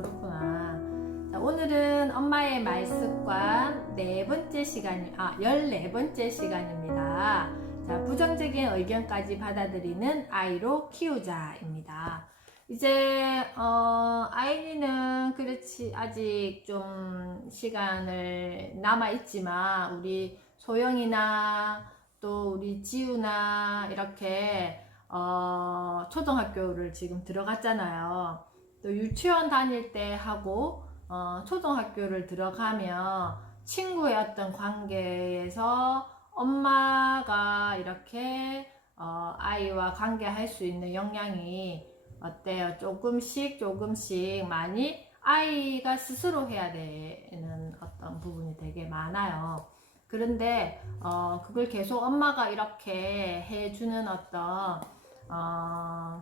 그렇구나. 자, 오늘은 엄마의 말습관 14번째 시간입니다. 자, 부정적인 의견까지 받아들이는 아이로 키우자입니다. 이제 아이는 그렇지 아직 좀 시간을 남아 있지만 우리 소영이나 또 우리 지우나 이렇게 초등학교를 지금 들어갔잖아요. 또 유치원 다닐 때 하고 초등학교를 들어가면 친구의 어떤 관계에서 엄마가 이렇게 아이와 관계할 수 있는 역량이 어때요? 조금씩 많이 아이가 스스로 해야 되는 어떤 부분이 되게 많아요. 그런데 그걸 계속 엄마가 이렇게 해주는 어떤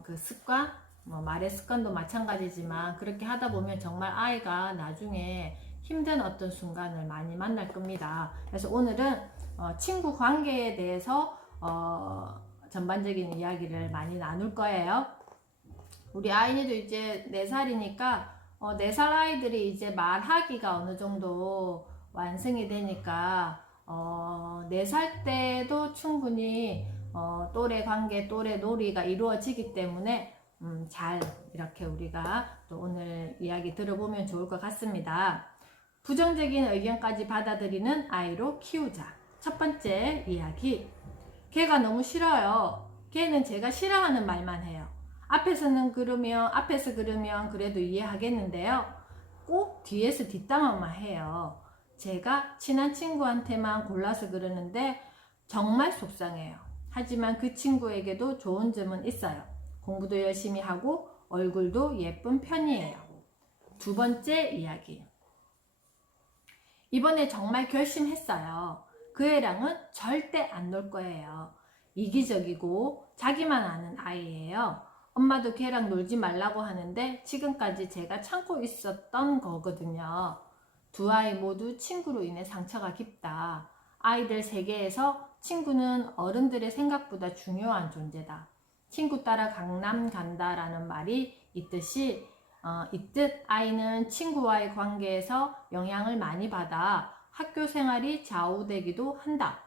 그 습관, 말의 습관도 마찬가지지만 그렇게 하다 보면 정말 아이가 나중에 힘든 어떤 순간을 많이 만날 겁니다. 그래서 오늘은 친구 관계에 대해서 전반적인 이야기를 많이 나눌 거예요. 우리 아이도 이제 4살이니까 4살 아이들이 이제 말하기가 어느 정도 완성이 되니까 4살 때도 충분히 또래 관계, 또래 놀이가 이루어지기 때문에 잘 이렇게 우리가 또 오늘 이야기 들어보면 좋을 것 같습니다. 부정적인 의견까지 받아들이는 아이로 키우자. 첫 번째 이야기. 걔가 너무 싫어요. 걔는 제가 싫어하는 말만 해요. 앞에서 그러면 그래도 이해하겠는데요. 꼭 뒤에서 뒷담화만 해요. 제가 친한 친구한테만 골라서 그러는데 정말 속상해요. 하지만 그 친구에게도 좋은 점은 있어요. 공부도 열심히 하고 얼굴도 예쁜 편이에요. 두 번째 이야기. 이번에 정말 결심했어요. 그 애랑은 절대 안 놀 거예요. 이기적이고 자기만 아는 아이예요. 엄마도 걔랑 놀지 말라고 하는데 지금까지 제가 참고 있었던 거거든요. 두 아이 모두 친구로 인해 상처가 깊다. 아이들 세계에서 친구는 어른들의 생각보다 중요한 존재다. 친구 따라 강남 간다라는 말이 있듯 아이는 친구와의 관계에서 영향을 많이 받아 학교 생활이 좌우되기도 한다.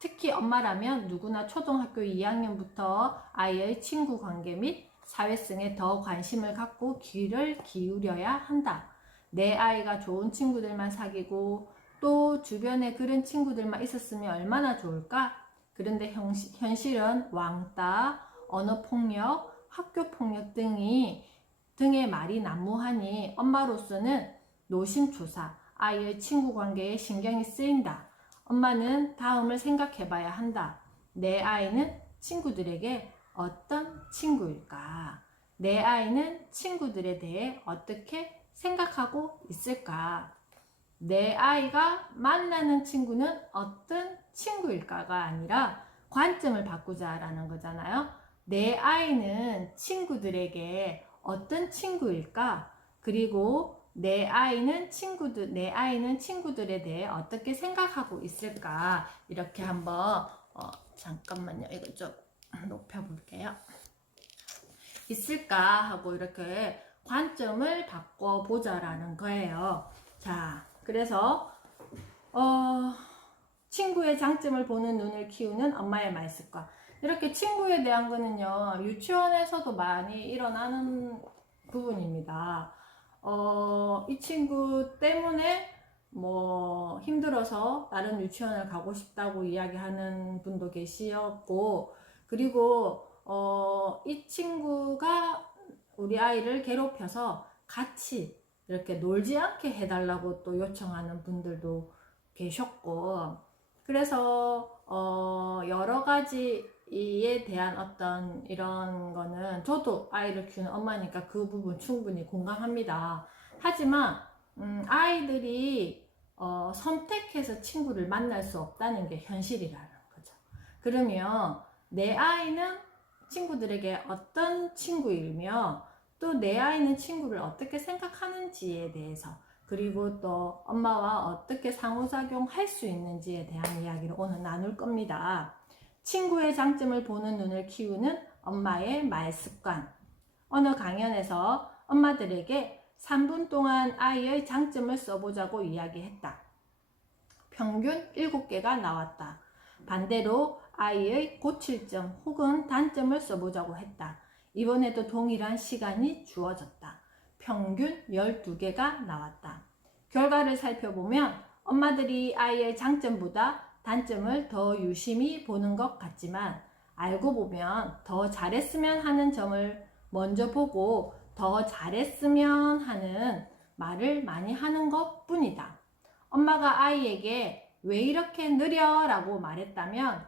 특히 엄마라면 누구나 초등학교 2학년부터 아이의 친구 관계 및 사회성에 더 관심을 갖고 귀를 기울여야 한다. 내 아이가 좋은 친구들만 사귀고 또 주변에 그런 친구들만 있었으면 얼마나 좋을까? 그런데 현실은 왕따, 언어폭력, 학교폭력 등의 말이 난무하니 엄마로서는 노심초사, 아이의 친구 관계에 신경이 쓰인다. 엄마는 다음을 생각해 봐야 한다. 내 아이는 친구들에게 어떤 친구일까? 내 아이는 친구들에 대해 어떻게 생각하고 있을까? 내 아이가 만나는 친구는 어떤 친구일까가 아니라 관점을 바꾸자라는 거잖아요. 내 아이는 친구들에게 어떤 친구일까? 그리고 내 아이는 친구들에 대해 어떻게 생각하고 있을까? 이렇게 한번 잠깐만요. 이거 좀 높여볼게요. 있을까 하고 이렇게 관점을 바꿔보자라는 거예요. 자, 그래서 친구의 장점을 보는 눈을 키우는 엄마의 말습관. 이렇게 친구에 대한 거는요, 유치원에서도 많이 일어나는 부분입니다. 이 친구 때문에 뭐 힘들어서 다른 유치원을 가고 싶다고 이야기하는 분도 계시었고, 그리고 이 친구가 우리 아이를 괴롭혀서 같이 이렇게 놀지 않게 해달라고 또 요청하는 분들도 계셨고, 그래서 여러 가지에 대한 어떤 이런 거는 저도 아이를 키우는 엄마니까 그 부분 충분히 공감합니다. 하지만 아이들이 선택해서 친구를 만날 수 없다는 게 현실이라는 거죠. 그러면 내 아이는 친구들에게 어떤 친구이며 또 내 아이는 친구를 어떻게 생각하는지에 대해서, 그리고 또 엄마와 어떻게 상호작용 할 수 있는지에 대한 이야기를 오늘 나눌 겁니다. 친구의 장점을 보는 눈을 키우는 엄마의 말습관. 어느 강연에서 엄마들에게 3분 동안 아이의 장점을 써보자고 이야기했다. 평균 7개가 나왔다. 반대로 아이의 고칠 점 혹은 단점을 써보자고 했다. 이번에도 동일한 시간이 주어졌다. 평균 12개가 나왔다. 결과를 살펴보면 엄마들이 아이의 장점보다 단점을 더 유심히 보는 것 같지만 알고 보면 더 잘했으면 하는 점을 먼저 보고 더 잘했으면 하는 말을 많이 하는 것 뿐이다. 엄마가 아이에게 왜 이렇게 느려? 라고 말했다면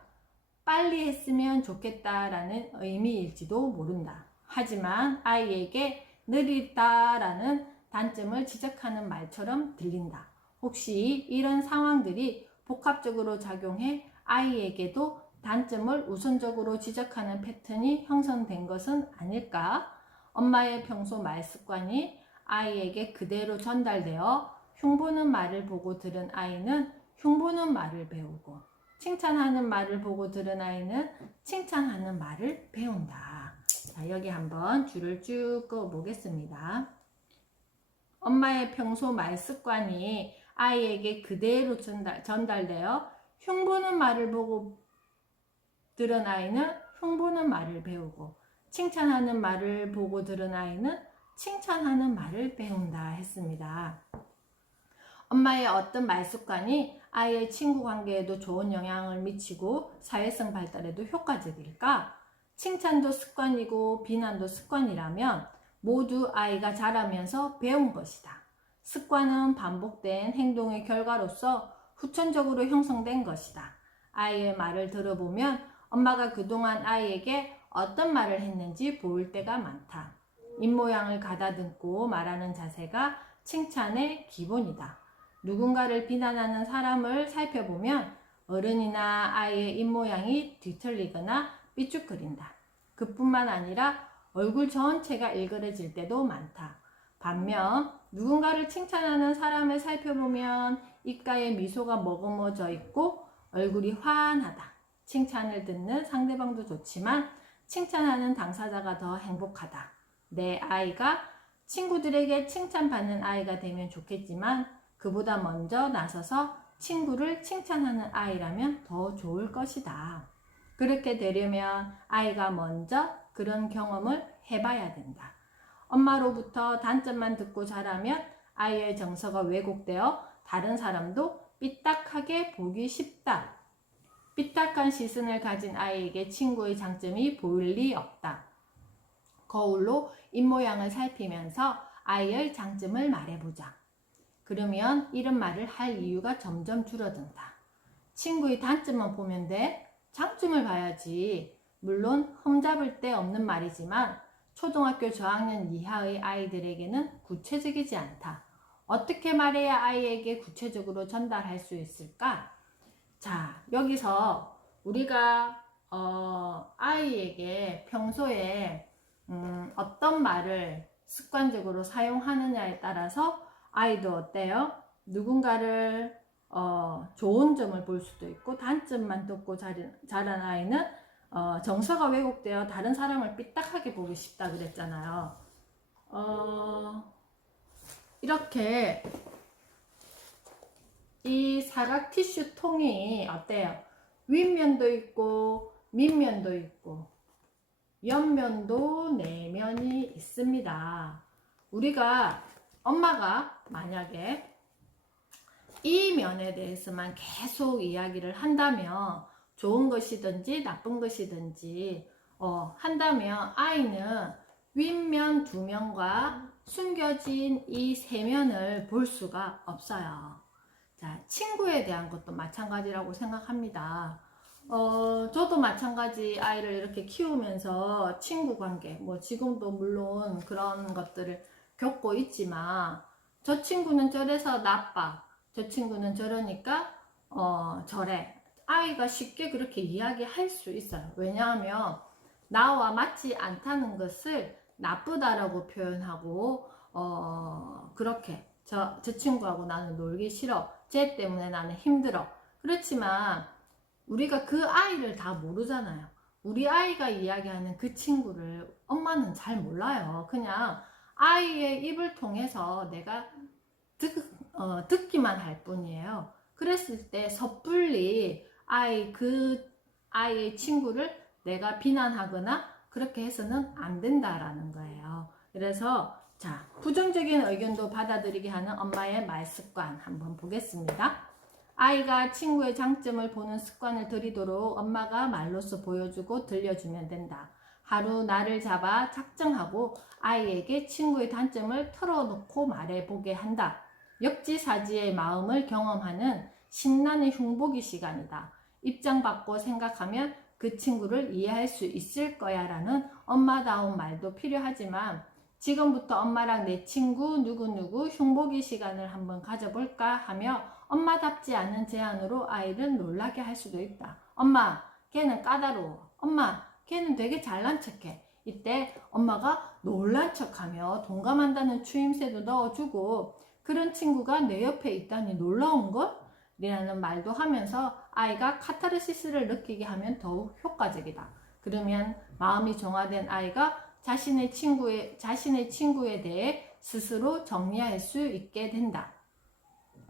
빨리 했으면 좋겠다라는 의미일지도 모른다. 하지만 아이에게 느리다라는 단점을 지적하는 말처럼 들린다. 혹시 이런 상황들이 복합적으로 작용해 아이에게도 단점을 우선적으로 지적하는 패턴이 형성된 것은 아닐까? 엄마의 평소 말 습관이 아이에게 그대로 전달되어 흉보는 말을 보고 들은 아이는 흉보는 말을 배우고 칭찬하는 말을 보고 들은 아이는 칭찬하는 말을 배운다. 자, 여기 한번 줄을 쭉 그어 보겠습니다. 엄마의 평소 말 습관이 아이에게 그대로 전달되어 흉보는 말을 보고 들은 아이는 흉보는 말을 배우고 칭찬하는 말을 보고 들은 아이는 칭찬하는 말을 배운다 했습니다. 엄마의 어떤 말 습관이 아이의 친구 관계에도 좋은 영향을 미치고 사회성 발달에도 효과적일까? 칭찬도 습관이고 비난도 습관이라면 모두 아이가 자라면서 배운 것이다. 습관은 반복된 행동의 결과로서 후천적으로 형성된 것이다. 아이의 말을 들어보면 엄마가 그동안 아이에게 어떤 말을 했는지 보일 때가 많다. 입모양을 가다듬고 말하는 자세가 칭찬의 기본이다. 누군가를 비난하는 사람을 살펴보면 어른이나 아이의 입모양이 뒤틀리거나 삐죽거린다. 그뿐만 아니라 얼굴 전체가 일그러질 때도 많다. 반면 누군가를 칭찬하는 사람을 살펴보면 입가에 미소가 머금어져 있고 얼굴이 환하다. 칭찬을 듣는 상대방도 좋지만 칭찬하는 당사자가 더 행복하다. 내 아이가 친구들에게 칭찬받는 아이가 되면 좋겠지만 그보다 먼저 나서서 친구를 칭찬하는 아이라면 더 좋을 것이다. 그렇게 되려면 아이가 먼저 그런 경험을 해봐야 된다. 엄마로부터 단점만 듣고 자라면 아이의 정서가 왜곡되어 다른 사람도 삐딱하게 보기 쉽다. 삐딱한 시선을 가진 아이에게 친구의 장점이 보일 리 없다. 거울로 입모양을 살피면서 아이의 장점을 말해보자. 그러면 이런 말을 할 이유가 점점 줄어든다. 친구의 단점만 보면 돼? 장점을 봐야지. 물론 흠잡을 데 없는 말이지만 초등학교 저학년 이하의 아이들에게는 구체적이지 않다. 어떻게 말해야 아이에게 구체적으로 전달할 수 있을까? 자, 여기서 우리가 아이에게 평소에 어떤 말을 습관적으로 사용하느냐에 따라서 아이도 어때요? 누군가를 좋은 점을 볼 수도 있고 단점만 듣고 자란 아이는 정서가 왜곡되어 다른 사람을 삐딱하게 보기 쉽다 그랬잖아요. 이렇게 이 사각 티슈 통이 어때요? 윗면도 있고 밑면도 있고 옆면도 내면이 있습니다. 우리가 엄마가 만약에 이 면에 대해서만 계속 이야기를 한다면 좋은 것이든지 나쁜 것이든지 한다면 아이는 윗면 두 면과 숨겨진 이 세 면을 볼 수가 없어요. 자, 친구에 대한 것도 마찬가지라고 생각합니다. 저도 마찬가지 아이를 이렇게 키우면서 친구 관계, 뭐 지금도 물론 그런 것들을 겪고 있지만 저 친구는 저래서 나빠. 저 친구는 저러니까 저래. 아이가 쉽게 그렇게 이야기할 수 있어요. 왜냐하면 나와 맞지 않다는 것을 나쁘다라고 표현하고 그렇게 저 친구하고 나는 놀기 싫어. 쟤 때문에 나는 힘들어. 그렇지만 우리가 그 아이를 다 모르잖아요. 우리 아이가 이야기하는 그 친구를 엄마는 잘 몰라요. 그냥 아이의 입을 통해서 내가 듣기만 할 뿐이에요. 그랬을 때 섣불리 아이의 친구를 내가 비난하거나 그렇게 해서는 안 된다라는 거예요. 그래서 자, 부정적인 의견도 받아들이게 하는 엄마의 말 습관 한번 보겠습니다. 아이가 친구의 장점을 보는 습관을 들이도록 엄마가 말로써 보여주고 들려주면 된다. 하루 날을 잡아 작정하고 아이에게 친구의 단점을 털어놓고 말해보게 한다. 역지사지의 마음을 경험하는 신나는 흉보기 시간이다. 입장 바꿔 생각하면 그 친구를 이해할 수 있을 거야 라는 엄마다운 말도 필요하지만 지금부터 엄마랑 내 친구 누구누구 흉보기 시간을 한번 가져볼까 하며 엄마답지 않은 제안으로 아이를 놀라게 할 수도 있다. 엄마, 걔는 까다로워. 엄마, 걔는 되게 잘난 척해. 이때 엄마가 놀란 척하며 동감한다는 추임새도 넣어주고 그런 친구가 내 옆에 있다니 놀라운걸? 이라는 말도 하면서 아이가 카타르시스를 느끼게 하면 더욱 효과적이다. 그러면 마음이 정화된 아이가 자신의 친구에 대해 스스로 정리할 수 있게 된다.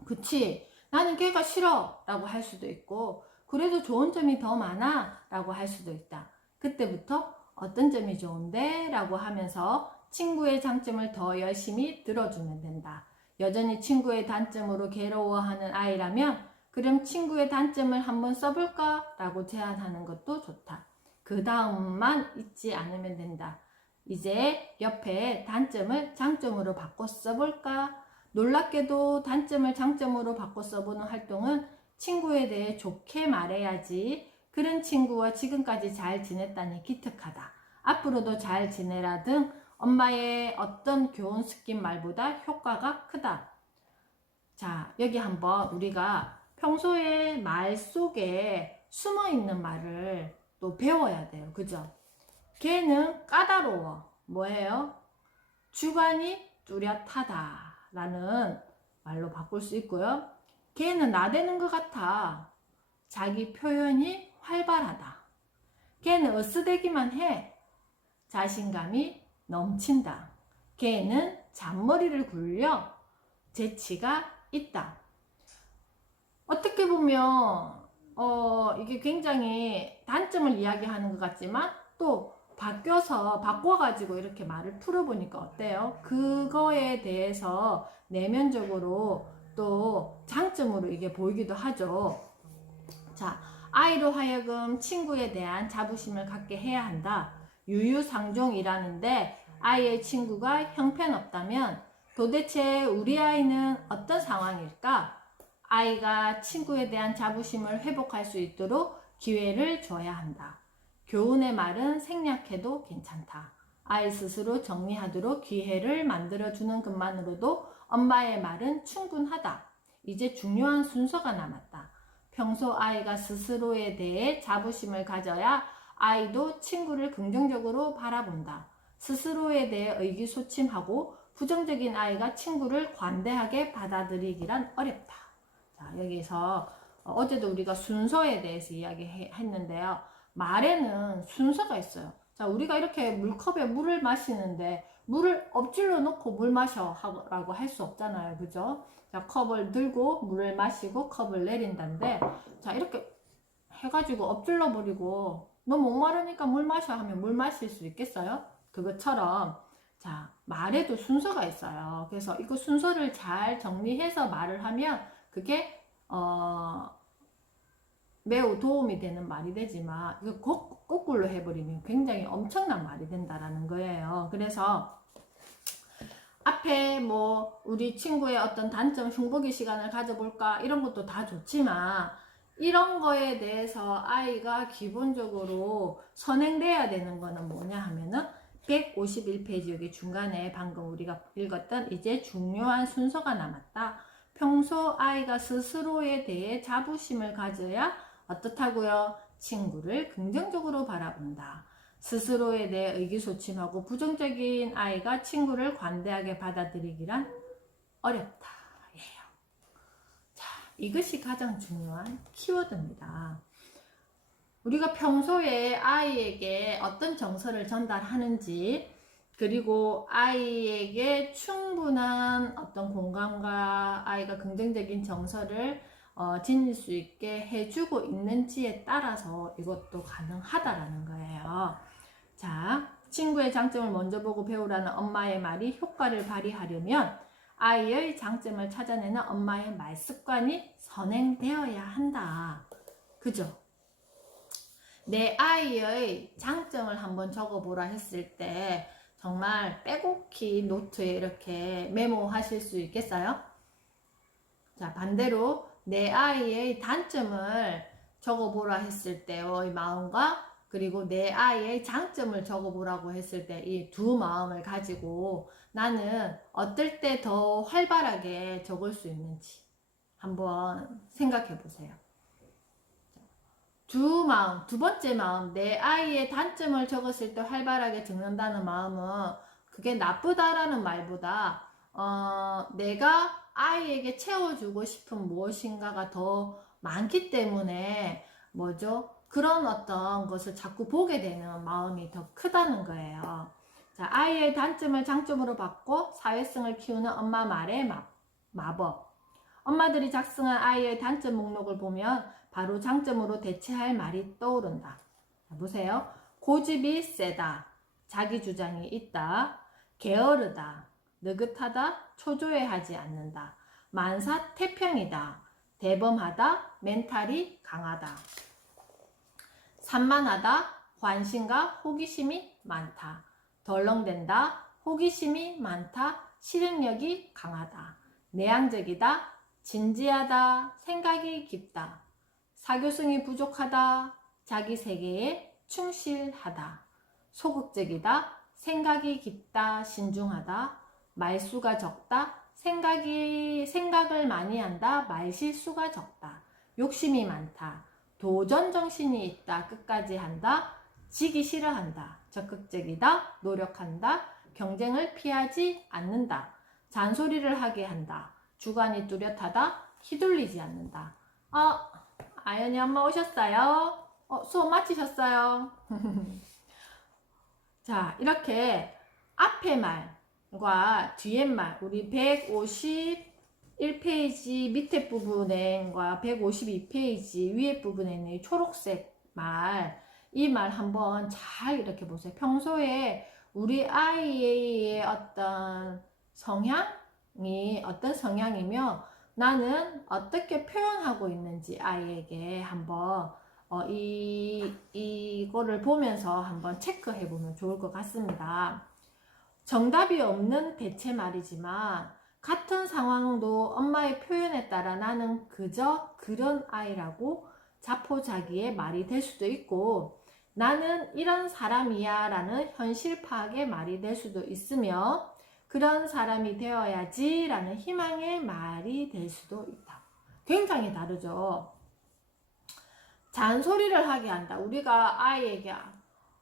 그치? 나는 걔가 싫어 라고 할 수도 있고 그래도 좋은 점이 더 많아 라고 할 수도 있다. 그때부터 어떤 점이 좋은데? 라고 하면서 친구의 장점을 더 열심히 들어주면 된다. 여전히 친구의 단점으로 괴로워하는 아이라면 그럼 친구의 단점을 한번 써볼까? 라고 제안하는 것도 좋다. 그 다음만 잊지 않으면 된다. 이제 옆에 단점을 장점으로 바꿔 써볼까? 놀랍게도 단점을 장점으로 바꿔 써보는 활동은 친구에 대해 좋게 말해야지 그런 친구와 지금까지 잘 지냈다니 기특하다. 앞으로도 잘 지내라 등 엄마의 어떤 교훈 스킨 말보다 효과가 크다. 자, 여기 한번 우리가 평소에 말 속에 숨어 있는 말을 또 배워야 돼요. 그죠? 걔는 까다로워. 뭐예요? 주관이 뚜렷하다 라는 말로 바꿀 수 있고요. 걔는 나대는 것 같아. 자기 표현이 활발하다. 걔는 으스대기만 해. 자신감이 넘친다. 걔는 잔머리를 굴려. 재치가 있다. 어떻게 보면 이게 굉장히 단점을 이야기하는 것 같지만 또 바꿔가지고 이렇게 말을 풀어보니까 어때요? 그거에 대해서 내면적으로 또 장점으로 이게 보이기도 하죠. 자, 아이로 하여금 친구에 대한 자부심을 갖게 해야 한다. 유유상종이라는데 아이의 친구가 형편없다면 도대체 우리 아이는 어떤 상황일까? 아이가 친구에 대한 자부심을 회복할 수 있도록 기회를 줘야 한다. 교훈의 말은 생략해도 괜찮다. 아이 스스로 정리하도록 기회를 만들어주는 것만으로도 엄마의 말은 충분하다. 이제 중요한 순서가 남았다. 평소 아이가 스스로에 대해 자부심을 가져야 아이도 친구를 긍정적으로 바라본다. 스스로에 대해 의기소침하고 부정적인 아이가 친구를 관대하게 받아들이기란 어렵다. 자, 여기서 어제도 우리가 순서에 대해서 이야기했는데요. 말에는 순서가 있어요. 자, 우리가 이렇게 물컵에 물을 마시는데 물을 엎질러 놓고 물 마셔 라고 할 수 없잖아요. 그죠? 자, 컵을 들고 물을 마시고 컵을 내린다는데 자, 이렇게 해가지고 엎질러 버리고 너 목마르니까 물 마셔 하면 물 마실 수 있겠어요? 그것처럼 자, 말에도 순서가 있어요. 그래서 이거 순서를 잘 정리해서 말을 하면 그게 매우 도움이 되는 말이 되지만 이거 거꾸로 해버리면 굉장히 엄청난 말이 된다라는 거예요. 그래서 앞에 뭐 우리 친구의 어떤 단점 흉보기 시간을 가져볼까 이런 것도 다 좋지만 이런 거에 대해서 아이가 기본적으로 선행돼야 되는 거는 뭐냐 하면은 151페이지 여기 중간에 방금 우리가 읽었던 이제 중요한 순서가 남았다. 평소 아이가 스스로에 대해 자부심을 가져야 어떻다고요? 친구를 긍정적으로 바라본다. 스스로에 대해 의기소침하고 부정적인 아이가 친구를 관대하게 받아들이기란 어렵다. 예요. 자, 이것이 가장 중요한 키워드입니다. 우리가 평소에 아이에게 어떤 정서를 전달하는지 그리고 아이에게 충분한 어떤 공감과 아이가 긍정적인 정서를 지닐 수 있게 해주고 있는지에 따라서 이것도 가능하다라는 거예요. 자, 친구의 장점을 먼저 보고 배우라는 엄마의 말이 효과를 발휘하려면 아이의 장점을 찾아내는 엄마의 말 습관이 선행되어야 한다. 그죠? 내 아이의 장점을 한번 적어보라 했을 때 정말 빼곡히 노트에 이렇게 메모하실 수 있겠어요? 자, 반대로 내 아이의 단점을 적어보라 했을 때의 마음과 그리고 내 아이의 장점을 적어보라고 했을 때 이 두 마음을 가지고 나는 어떨 때 더 활발하게 적을 수 있는지 한번 생각해 보세요. 두 번째 마음, 내 아이의 단점을 적었을 때 활발하게 적는다는 마음은 그게 나쁘다라는 말보다 내가 아이에게 채워주고 싶은 무엇인가가 더 많기 때문에 뭐죠? 그런 어떤 것을 자꾸 보게 되는 마음이 더 크다는 거예요. 자, 아이의 단점을 장점으로 바꿔 사회성을 키우는 엄마 말의 마법. 엄마들이 작성한 아이의 단점 목록을 보면 바로 장점으로 대체할 말이 떠오른다. 자, 보세요. 고집이 세다. 자기 주장이 있다. 게으르다. 느긋하다. 초조해하지 않는다. 만사태평이다. 대범하다. 멘탈이 강하다. 산만하다. 관심과 호기심이 많다. 덜렁댄다. 호기심이 많다. 실행력이 강하다. 내향적이다. 진지하다. 생각이 깊다. 사교성이 부족하다. 자기 세계에 충실하다. 소극적이다. 생각이 깊다. 신중하다. 말수가 적다. 생각을 많이 한다. 말실수가 적다. 욕심이 많다. 도전 정신이 있다. 끝까지 한다. 지기 싫어한다. 적극적이다. 노력한다. 경쟁을 피하지 않는다. 잔소리를 하게 한다. 주관이 뚜렷하다. 휘둘리지 않는다. 아연이 엄마 오셨어요? 수업 마치셨어요? 자, 이렇게 앞에 말과 뒤에 말, 우리 151페이지 밑에 부분과 152페이지 위에 부분에 있는 초록색 말, 이 말 한번 잘 이렇게 보세요. 평소에 우리 아이의 어떤 성향이 어떤 성향이며 나는 어떻게 표현하고 있는지 아이에게 한번 이거를 보면서 한번 체크해 보면 좋을 것 같습니다. 정답이 없는 대체 말이지만 같은 상황도 엄마의 표현에 따라 나는 그저 그런 아이라고 자포자기의 말이 될 수도 있고 나는 이런 사람이야 라는 현실 파악의 말이 될 수도 있으며 그런 사람이 되어야지 라는 희망의 말이 될 수도 있다. 굉장히 다르죠. 잔소리를 하게 한다. 우리가 아이에게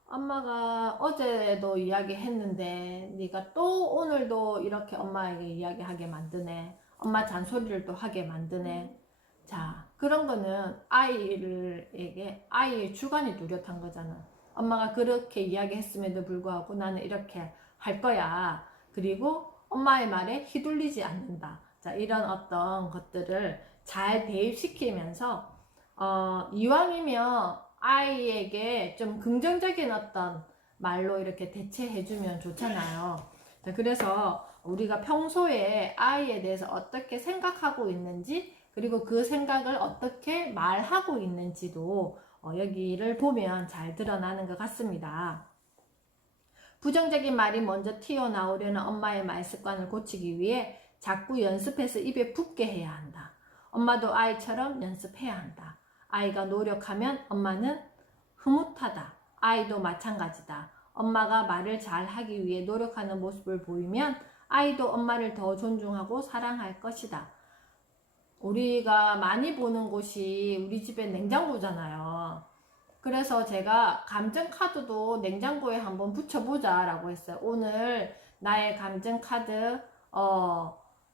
엄마가 어제도 이야기했는데 네가 또 오늘도 이렇게 엄마에게 이야기하게 만드네. 엄마 잔소리를 또 하게 만드네. 자, 그런 거는 아이의 주관이 뚜렷한 거잖아. 엄마가 그렇게 이야기했음에도 불구하고 나는 이렇게 할 거야. 그리고 엄마의 말에 휘둘리지 않는다. 자, 이런 어떤 것들을 잘 대입시키면서 이왕이면 아이에게 좀 긍정적인 어떤 말로 이렇게 대체해주면 좋잖아요. 자, 그래서 우리가 평소에 아이에 대해서 어떻게 생각하고 있는지 그리고 그 생각을 어떻게 말하고 있는지도 여기를 보면 잘 드러나는 것 같습니다. 부정적인 말이 먼저 튀어나오려는 엄마의 말 습관을 고치기 위해 자꾸 연습해서 입에 붙게 해야 한다. 엄마도 아이처럼 연습해야 한다. 아이가 노력하면 엄마는 흐뭇하다. 아이도 마찬가지다. 엄마가 말을 잘 하기 위해 노력하는 모습을 보이면 아이도 엄마를 더 존중하고 사랑할 것이다. 우리가 많이 보는 곳이 우리 집의 냉장고잖아요. 그래서 제가 감정카드도 냉장고에 한번 붙여보자 라고 했어요. 오늘 나의 감정카드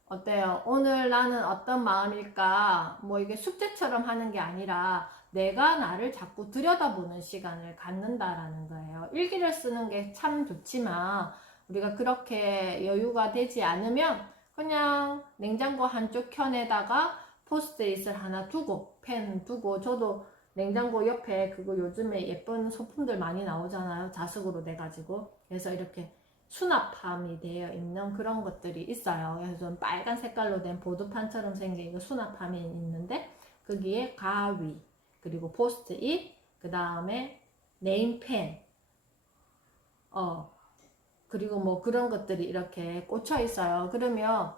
어때요? 오늘 나는 어떤 마음일까? 뭐 이게 숙제처럼 하는 게 아니라 내가 나를 자꾸 들여다보는 시간을 갖는다라는 거예요. 일기를 쓰는 게 참 좋지만 우리가 그렇게 여유가 되지 않으면 그냥 냉장고 한쪽 켠에다가 포스트잇을 하나 두고 펜 두고, 저도 냉장고 옆에 그거 요즘에 예쁜 소품들 많이 나오잖아요. 자석으로 돼가지고. 그래서 이렇게 수납함이 되어 있는 그런 것들이 있어요. 그래서 좀 빨간 색깔로 된 보드판처럼 생긴 이거 수납함이 있는데, 거기에 가위, 그리고 포스트잇, 그 다음에 네임펜, 그리고 뭐 그런 것들이 이렇게 꽂혀 있어요. 그러면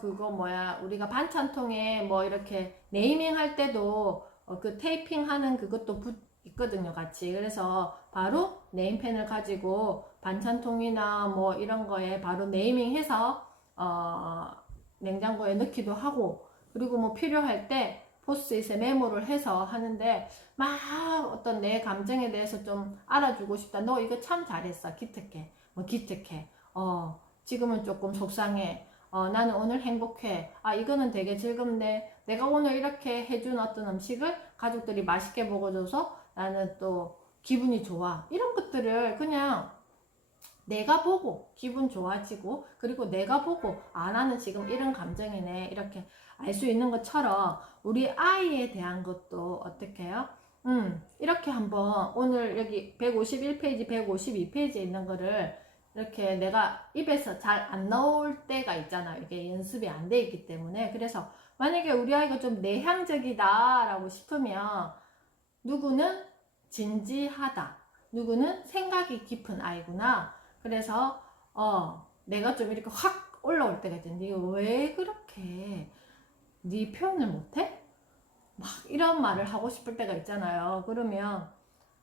그거 뭐야, 우리가 반찬통에 뭐 이렇게 네이밍 할 때도 그 테이핑 하는 그것도 있거든요, 같이. 그래서 바로 네임펜을 가지고 반찬통이나 뭐 이런 거에 바로 네이밍 해서 냉장고에 넣기도 하고, 그리고 뭐 필요할 때 포스트잇에 메모를 해서 하는데, 막 어떤 내 감정에 대해서 좀 알아주고 싶다. 너 이거 참 잘했어. 기특해. 뭐 기특해. 지금은 조금 속상해. 나는 오늘 행복해. 아, 이거는 되게 즐겁네. 내가 오늘 이렇게 해준 어떤 음식을 가족들이 맛있게 먹어줘서 나는 또 기분이 좋아. 이런 것들을 그냥 내가 보고 기분 좋아지고, 그리고 내가 보고 아, 나는 지금 이런 감정이네, 이렇게 알 수 있는 것처럼 우리 아이에 대한 것도 어떻게 해요? 이렇게 한번 오늘 여기 151페이지 152페이지에 있는 거를 이렇게 내가 입에서 잘 안 나올 때가 있잖아요. 이게 연습이 안 돼 있기 때문에. 그래서 만약에 우리 아이가 좀 내향적이다 라고 싶으면, 누구는 진지하다, 누구는 생각이 깊은 아이구나. 그래서 내가 좀 이렇게 확 올라올 때가 있는데, 왜 그렇게 네 표현을 못해? 막 이런 말을 하고 싶을 때가 있잖아요. 그러면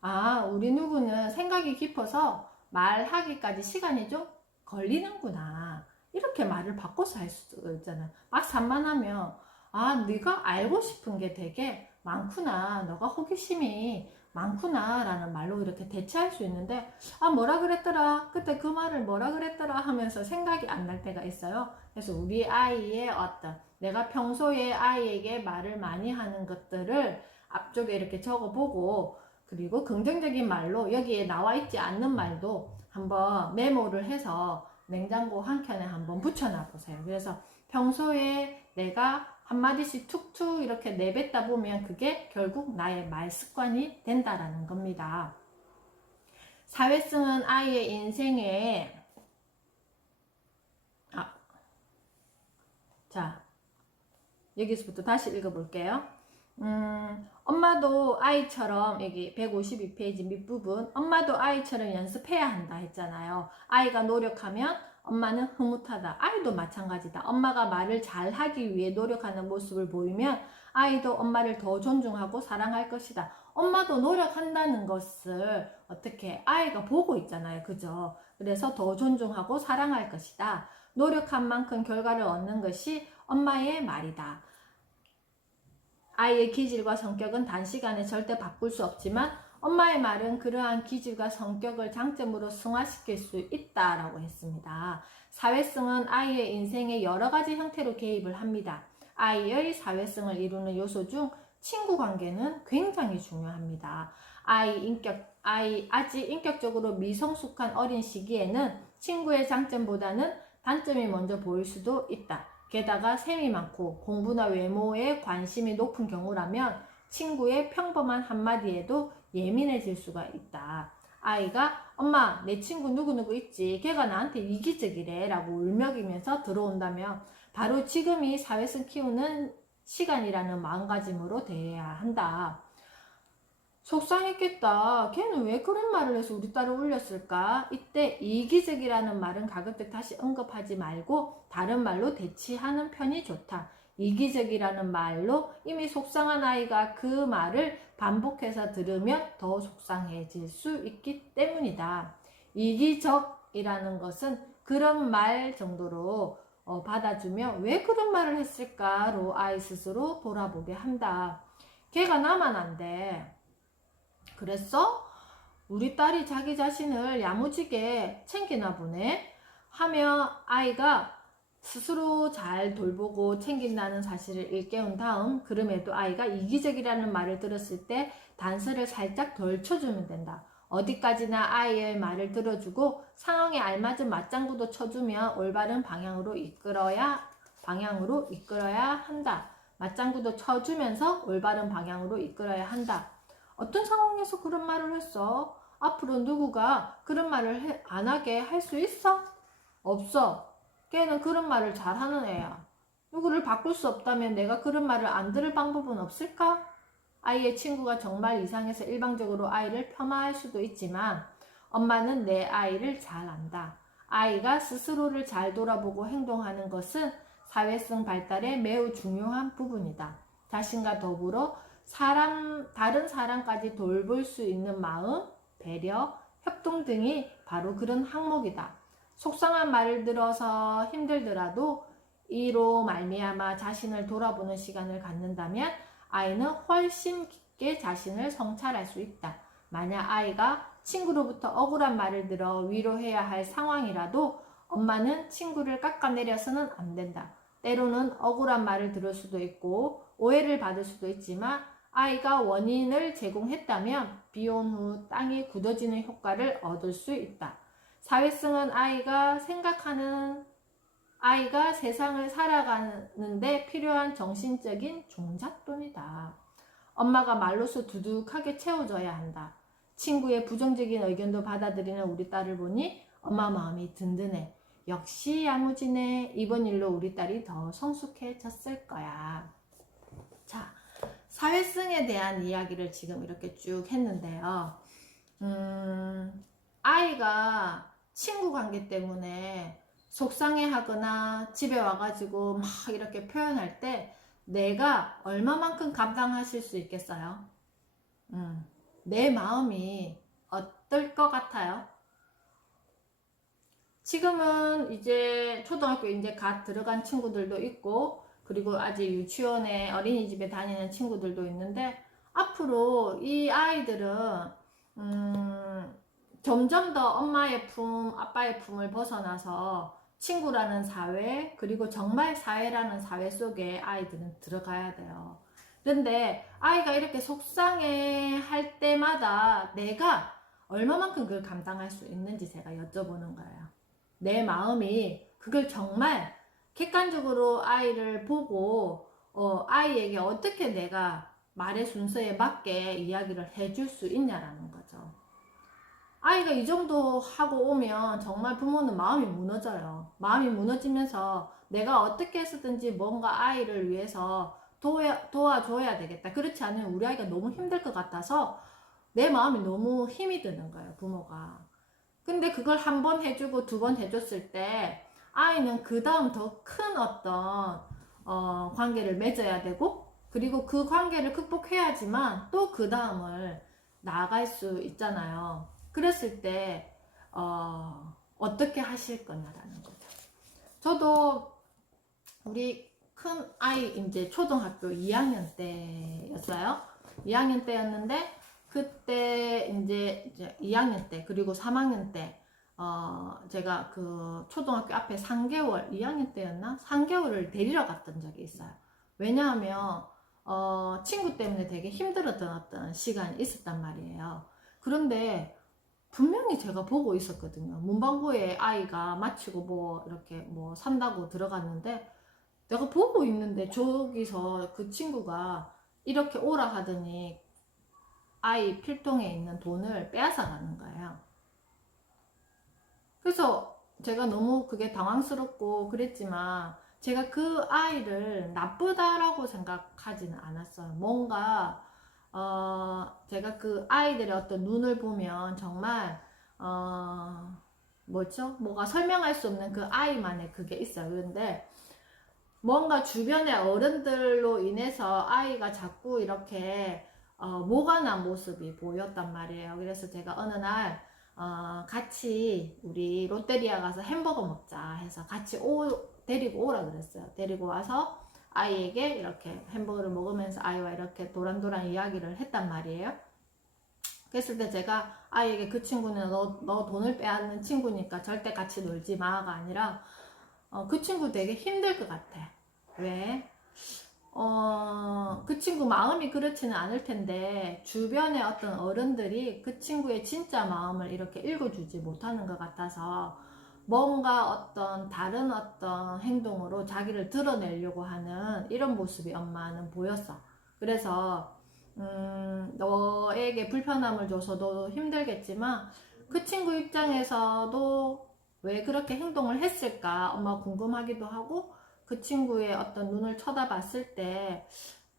아, 우리 누구는 생각이 깊어서 말하기까지 시간이 좀 걸리는구나, 이렇게 말을 바꿔서 할 수도 있잖아. 막 산만하면 아, 네가 알고 싶은 게 되게 많구나, 너가 호기심이 많구나 라는 말로 이렇게 대체할 수 있는데, 아, 뭐라 그랬더라, 그때 그 말을 뭐라 그랬더라 하면서 생각이 안 날 때가 있어요. 그래서 우리 아이의 어떤, 내가 평소에 아이에게 말을 많이 하는 것들을 앞쪽에 이렇게 적어보고, 그리고 긍정적인 말로 여기에 나와 있지 않는 말도 한번 메모를 해서 냉장고 한켠에 한번 붙여놔 보세요. 그래서 평소에 내가 한마디씩 툭툭 이렇게 내뱉다 보면 그게 결국 나의 말 습관이 된다라는 겁니다. 사회성은 아이의 인생에, 자, 여기서부터 다시 읽어볼게요. 엄마도 아이처럼, 여기 152페이지 밑부분, 엄마도 아이처럼 연습해야 한다 했잖아요. 아이가 노력하면 엄마는 흐뭇하다. 아이도 마찬가지다. 엄마가 말을 잘하기 위해 노력하는 모습을 보이면 아이도 엄마를 더 존중하고 사랑할 것이다. 엄마도 노력한다는 것을 어떻게 아이가 보고 있잖아요. 그죠? 그래서 더 존중하고 사랑할 것이다. 노력한 만큼 결과를 얻는 것이 엄마의 말이다. 아이의 기질과 성격은 단시간에 절대 바꿀 수 없지만 엄마의 말은 그러한 기질과 성격을 장점으로 승화시킬 수 있다라고 했습니다. 사회성은 아이의 인생의 여러 가지 형태로 개입을 합니다. 아이의 사회성을 이루는 요소 중 친구 관계는 굉장히 중요합니다. 아직 인격적으로 미성숙한 어린 시기에는 친구의 장점보다는 단점이 먼저 보일 수도 있다. 게다가 셈이 많고 공부나 외모에 관심이 높은 경우라면 친구의 평범한 한마디에도 예민해질 수가 있다. 아이가 엄마, 내 친구 누구누구 있지, 걔가 나한테 이기적이래 라고 울먹이면서 들어온다면 바로 지금이 사회성 키우는 시간이라는 마음가짐으로 대해야 한다. 속상했겠다. 걔는 왜 그런 말을 해서 우리 딸을 울렸을까? 이때 이기적이라는 말은 가급적 다시 언급하지 말고 다른 말로 대치하는 편이 좋다. 이기적이라는 말로 이미 속상한 아이가 그 말을 반복해서 들으면 더 속상해질 수 있기 때문이다. 이기적이라는 것은 그런 말 정도로 받아주며 왜 그런 말을 했을까로 아이 스스로 돌아보게 한다. 걔가 나만 안 돼. 그랬어? 우리 딸이 자기 자신을 야무지게 챙기나 보네? 하며 아이가 스스로 잘 돌보고 챙긴다는 사실을 일깨운 다음, 그럼에도 아이가 이기적이라는 말을 들었을 때 단서를 살짝 덜 쳐주면 된다. 어디까지나 아이의 말을 들어주고 상황에 알맞은 맞장구도 쳐주며 올바른 방향으로 이끌어야 한다. 맞장구도 쳐주면서 올바른 방향으로 이끌어야 한다. 어떤 상황에서 그런 말을 했어? 앞으로 누구가 그런 말을 안 하게 할 수 있어? 없어. 걔는 그런 말을 잘하는 애야. 누구를 바꿀 수 없다면 내가 그런 말을 안 들을 방법은 없을까? 아이의 친구가 정말 이상해서 일방적으로 아이를 폄하할 수도 있지만 엄마는 내 아이를 잘 안다. 아이가 스스로를 잘 돌아보고 행동하는 것은 사회성 발달에 매우 중요한 부분이다. 자신과 더불어 다른 사람까지 돌볼 수 있는 마음, 배려, 협동 등이 바로 그런 항목이다. 속상한 말을 들어서 힘들더라도 이로 말미암아 자신을 돌아보는 시간을 갖는다면 아이는 훨씬 깊게 자신을 성찰할 수 있다. 만약 아이가 친구로부터 억울한 말을 들어 위로해야 할 상황이라도 엄마는 친구를 깎아내려서는 안 된다. 때로는 억울한 말을 들을 수도 있고 오해를 받을 수도 있지만 아이가 원인을 제공했다면 비온 후 땅이 굳어지는 효과를 얻을 수 있다. 사회성은 아이가 세상을 살아가는데 필요한 정신적인 종잣돈이다. 엄마가 말로써 두둑하게 채워줘야 한다. 친구의 부정적인 의견도 받아들이는 우리 딸을 보니 엄마 마음이 든든해. 역시 야무지네. 이번 일로 우리 딸이 더 성숙해졌을 거야. 자, 사회성에 대한 이야기를 지금 이렇게 쭉 했는데요. 아이가 친구 관계 때문에 속상해하거나 집에 와가지고 막 이렇게 표현할 때 내가 얼마만큼 감당하실 수 있겠어요? 내 마음이 어떨 것 같아요? 지금은 이제 초등학교 이제 갓 들어간 친구들도 있고 그리고 아직 유치원에 어린이집에 다니는 친구들도 있는데 앞으로 이 아이들은 점점 더 엄마의 품, 아빠의 품을 벗어나서 친구라는 사회 그리고 정말 사회라는 사회 속에 아이들은 들어가야 돼요. 그런데 아이가 이렇게 속상해 할 때마다 내가 얼마만큼 그걸 감당할 수 있는지 제가 여쭤보는 거예요. 내 마음이 그걸 정말 객관적으로 아이를 보고 아이에게 어떻게 내가 말의 순서에 맞게 이야기를 해줄 수 있냐라는 거죠. 아이가 이 정도 하고 오면 정말 부모는 마음이 무너져요. 마음이 무너지면서 내가 어떻게 해서든지 뭔가 아이를 위해서 도와줘야 되겠다. 그렇지 않으면 우리 아이가 너무 힘들 것 같아서 내 마음이 너무 힘이 드는 거예요, 부모가. 근데 그걸 한 번 해주고 두 번 해줬을 때 아이는 그 다음 더 큰 어떤 관계를 맺어야 되고 그리고 그 관계를 극복해야지만 또 그 다음을 나아갈 수 있잖아요. 그랬을 때 어떻게 하실 거냐라는 거죠. 저도 우리 큰 아이 이제 초등학교 2학년 때였어요. 2학년 때였는데 그때 이제 2학년 때 그리고 3학년 때 제가 그 초등학교 앞에 3개월 2학년 때였나? 3개월을 데리러 갔던 적이 있어요. 왜냐하면 친구 때문에 되게 힘들었던 어떤 시간이 있었단 말이에요. 그런데 분명히 제가 보고 있었거든요. 문방구에 아이가 마치고 뭐 이렇게 뭐 산다고 들어갔는데 내가 보고 있는데 저기서 그 친구가 이렇게 오라 하더니 아이 필통에 있는 돈을 빼앗아 가는 거예요. 그래서 제가 너무 그게 당황스럽고 그랬지만 제가 그 아이를 나쁘다라고 생각하지는 않았어요. 뭔가 제가 그 아이들의 어떤 눈을 보면 정말 뭐가 설명할 수 없는 그 아이만의 그게 있어요. 그런데 뭔가 주변의 어른들로 인해서 아이가 자꾸 이렇게 모가 난 모습이 보였단 말이에요. 그래서 제가 어느 날 같이 우리 롯데리아 가서 햄버거 먹자 해서 같이 데리고 오라 그랬어요. 데리고 와서 아이에게 이렇게 햄버거를 먹으면서 아이와 이렇게 도란도란 이야기를 했단 말이에요. 그랬을 때 제가 아이에게 그 친구는 너 돈을 빼앗는 친구니까 절대 같이 놀지 마가 아니라 그 친구 되게 힘들 것 같아. 왜? 그 친구 마음이 그렇지는 않을 텐데 주변의 어떤 어른들이 그 친구의 진짜 마음을 이렇게 읽어주지 못하는 것 같아서 뭔가 어떤 다른 어떤 행동으로 자기를 드러내려고 하는 이런 모습이 엄마는 보였어. 그래서 너에게 불편함을 줘서 너도 힘들겠지만 그 친구 입장에서도 왜 그렇게 행동을 했을까 엄마 궁금하기도 하고 그 친구의 어떤 눈을 쳐다봤을 때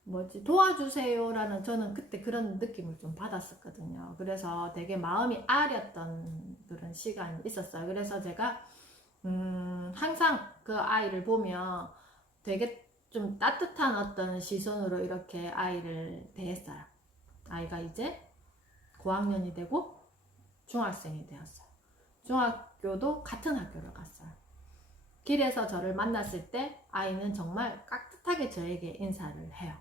뭐지 도와주세요라는 저는 그때 그런 느낌을 좀 받았었거든요. 그래서 되게 마음이 아렸던 그런 시간이 있었어요. 그래서 제가 항상 그 아이를 보면 되게 좀 따뜻한 어떤 시선으로 이렇게 아이를 대했어요. 아이가 이제 고학년이 되고 중학생이 되었어요. 중학교도 같은 학교를 갔어요. 길에서 저를 만났을 때 아이는 정말 깍듯하게 저에게 인사를 해요.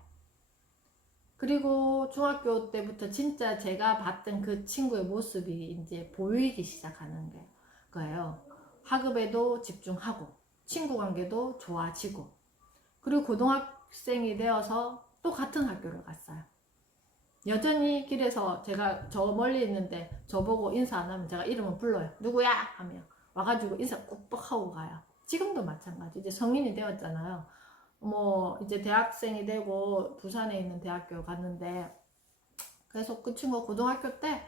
그리고 중학교 때부터 진짜 제가 봤던 그 친구의 모습이 이제 보이기 시작하는 거예요. 학업에도 집중하고 친구 관계도 좋아지고 그리고 고등학생이 되어서 또 같은 학교를 갔어요. 여전히 길에서 제가 저 멀리 있는데 저보고 인사 안 하면 제가 이름을 불러요. 누구야? 하면 와가지고 인사 꾹꾹 하고 가요. 지금도 마찬가지. 이제 성인이 되었잖아요. 뭐 이제 대학생이 되고 부산에 있는 대학교 갔는데 그래서 그 친구가 고등학교 때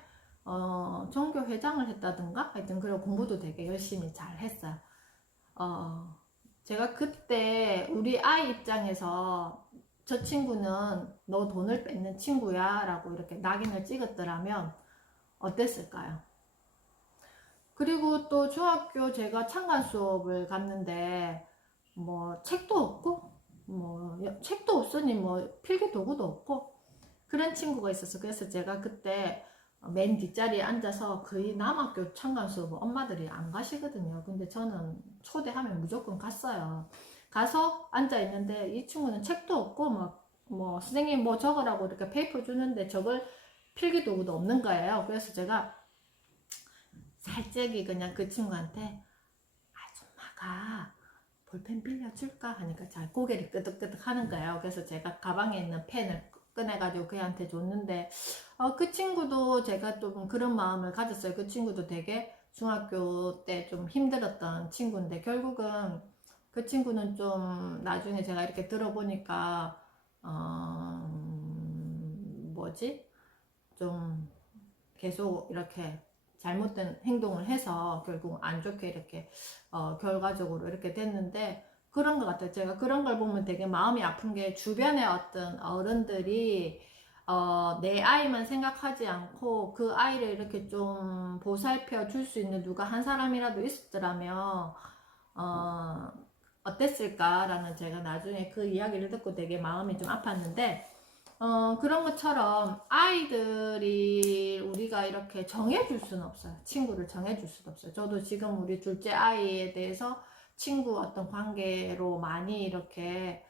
전교 회장을 했다든가 하여튼 그리고 공부도 되게 열심히 잘 했어요. 제가 그때 우리 아이 입장에서 저 친구는 너 돈을 뺏는 친구야 라고 이렇게 낙인을 찍었더라면 어땠을까요? 그리고 또 중학교 제가 창간 수업을 갔는데 뭐 책도 없고 뭐 책도 없으니 뭐 필기 도구도 없고 그런 친구가 있었어. 그래서 제가 그때 맨 뒷자리에 앉아서 거의 남학교 창간 수업을 엄마들이 안 가시거든요. 근데 저는 초대하면 무조건 갔어요. 가서 앉아 있는데 이 친구는 책도 없고 뭐 선생님 뭐 적으라고 이렇게 페이퍼 주는데 적을 필기 도구도 없는 거예요. 그래서 제가 살짝이 그냥 그 친구한테 아줌마가 볼펜 빌려줄까 하니까 잘 고개를 끄덕끄덕 하는 거예요. 그래서 제가 가방에 있는 펜을 꺼내가지고 그한테 줬는데 그 친구도 제가 좀 그런 마음을 가졌어요. 그 친구도 되게 중학교 때 좀 힘들었던 친구인데 결국은 그 친구는 좀 나중에 제가 이렇게 들어보니까 뭐지? 좀 계속 이렇게 잘못된 행동을 해서 결국 안 좋게 이렇게 결과적으로 이렇게 됐는데 그런 것 같아요. 제가 그런 걸 보면 되게 마음이 아픈 게 주변의 어떤 어른들이 내 아이만 생각하지 않고 그 아이를 이렇게 좀 보살펴 줄 수 있는 누가 한 사람이라도 있었더라면 어땠을까라는 제가 나중에 그 이야기를 듣고 되게 마음이 좀 아팠는데 그런 것처럼 아이들이 우리가 이렇게 정해줄 수는 없어요. 친구를 정해줄 수도 없어요. 저도 지금 우리 둘째 아이에 대해서 친구 어떤 관계로 많이 이렇게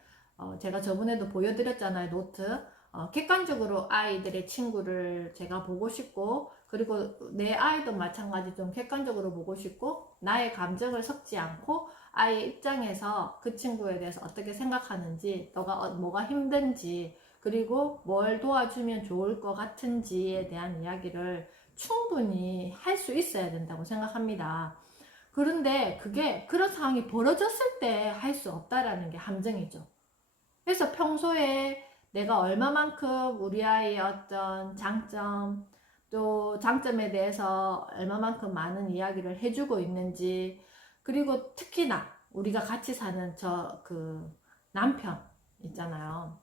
제가 저번에도 보여드렸잖아요. 노트. 객관적으로 아이들의 친구를 제가 보고 싶고 그리고 내 아이도 마찬가지 좀 객관적으로 보고 싶고 나의 감정을 섞지 않고 아이의 입장에서 그 친구에 대해서 어떻게 생각하는지 너가 뭐가 힘든지 그리고 뭘 도와주면 좋을 것 같은지에 대한 이야기를 충분히 할 수 있어야 된다고 생각합니다. 그런데 그게 그런 상황이 벌어졌을 때 할 수 없다라는 게 함정이죠. 그래서 평소에 내가 얼마만큼 우리 아이의 어떤 장점 또 장점에 대해서 얼마만큼 많은 이야기를 해주고 있는지 그리고 특히나 우리가 같이 사는 그 남편 있잖아요.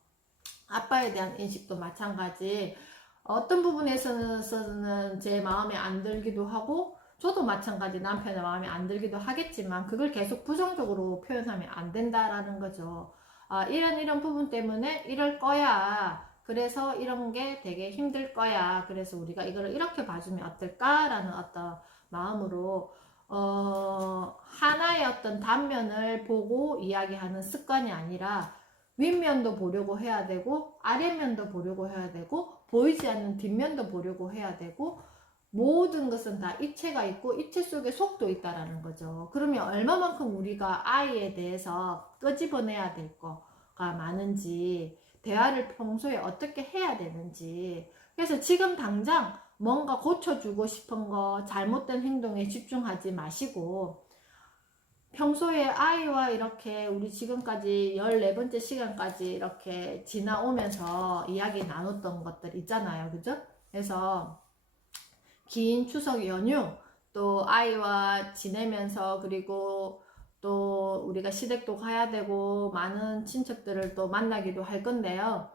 아빠에 대한 인식도 마찬가지. 어떤 부분에서는 제 마음에 안 들기도 하고 저도 마찬가지 남편의 마음에 안 들기도 하겠지만 그걸 계속 부정적으로 표현하면 안 된다라는 거죠. 이런 부분 때문에 이럴 거야. 그래서 이런 게 되게 힘들 거야. 그래서 우리가 이거를 이렇게 봐주면 어떨까라는 어떤 마음으로 하나의 어떤 단면을 보고 이야기하는 습관이 아니라 윗면도 보려고 해야 되고 아랫면도 보려고 해야 되고 보이지 않는 뒷면도 보려고 해야 되고 모든 것은 다 입체가 있고 입체 속에 속도 있다라는 거죠. 그러면 얼마만큼 우리가 아이에 대해서 끄집어내야 될 거, 많은지, 대화를 평소에 어떻게 해야 되는지. 그래서 지금 당장 뭔가 고쳐주고 싶은 거, 잘못된 행동에 집중하지 마시고, 평소에 아이와 이렇게 우리 지금까지 14번째 시간까지 이렇게 지나오면서 이야기 나눴던 것들 있잖아요. 그죠? 그래서 긴 추석 연휴, 또 아이와 지내면서, 그리고 또 우리가 시댁도 가야 되고 많은 친척들을 또 만나기도 할 건데요.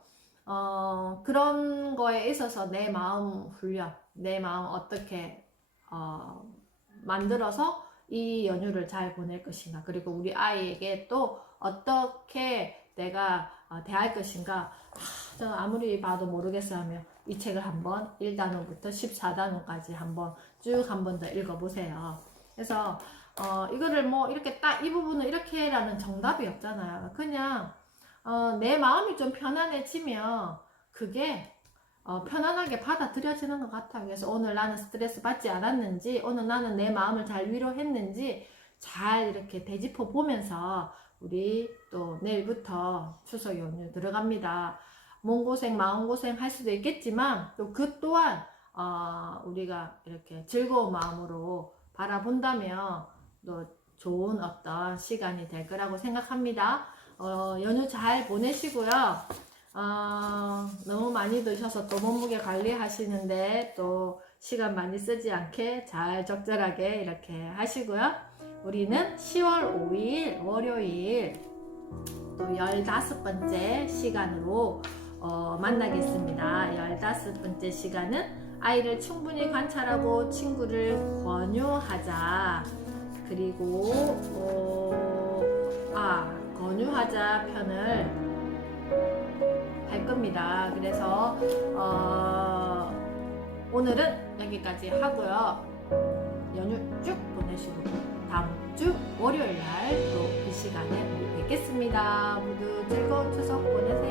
그런 거에 있어서 내 마음 훈련, 내 마음 어떻게 만들어서 이 연휴를 잘 보낼 것인가, 그리고 우리 아이에게 또 어떻게 내가 대할 것인가. 저는 아무리 봐도 모르겠어 하며 이 책을 한번 1단원부터 14단원까지 한번 쭉 한 번 더 읽어보세요. 그래서 이거를 뭐 이렇게 딱 이 부분은 이렇게 해라는 정답이 없잖아요. 그냥 내 마음이 좀 편안해지면 그게 편안하게 받아들여지는 것 같아요. 그래서 오늘 나는 스트레스 받지 않았는지, 오늘 나는 내 마음을 잘 위로했는지 잘 이렇게 되짚어 보면서 우리 또 내일부터 추석 연휴 들어갑니다. 몸고생 마음고생 할 수도 있겠지만 또 그 또한 우리가 이렇게 즐거운 마음으로 바라본다면 또 좋은 어떤 시간이 될 거라고 생각합니다. 연휴 잘 보내시고요. 너무 많이 드셔서 또 몸무게 관리하시는데 또 시간 많이 쓰지 않게 잘 적절하게 이렇게 하시고요. 우리는 10월 5일 월요일 또 15번째 시간으로 만나겠습니다. 15번째 시간은 아이를 충분히 관찰하고 친구를 권유하자. 그리고 권유하자 편을 할 겁니다. 그래서 오늘은 여기까지 하고요. 연휴 쭉 보내시고 다음 주 월요일 날 또 이 시간에 뵙겠습니다. 모두 즐거운 추석 보내세요.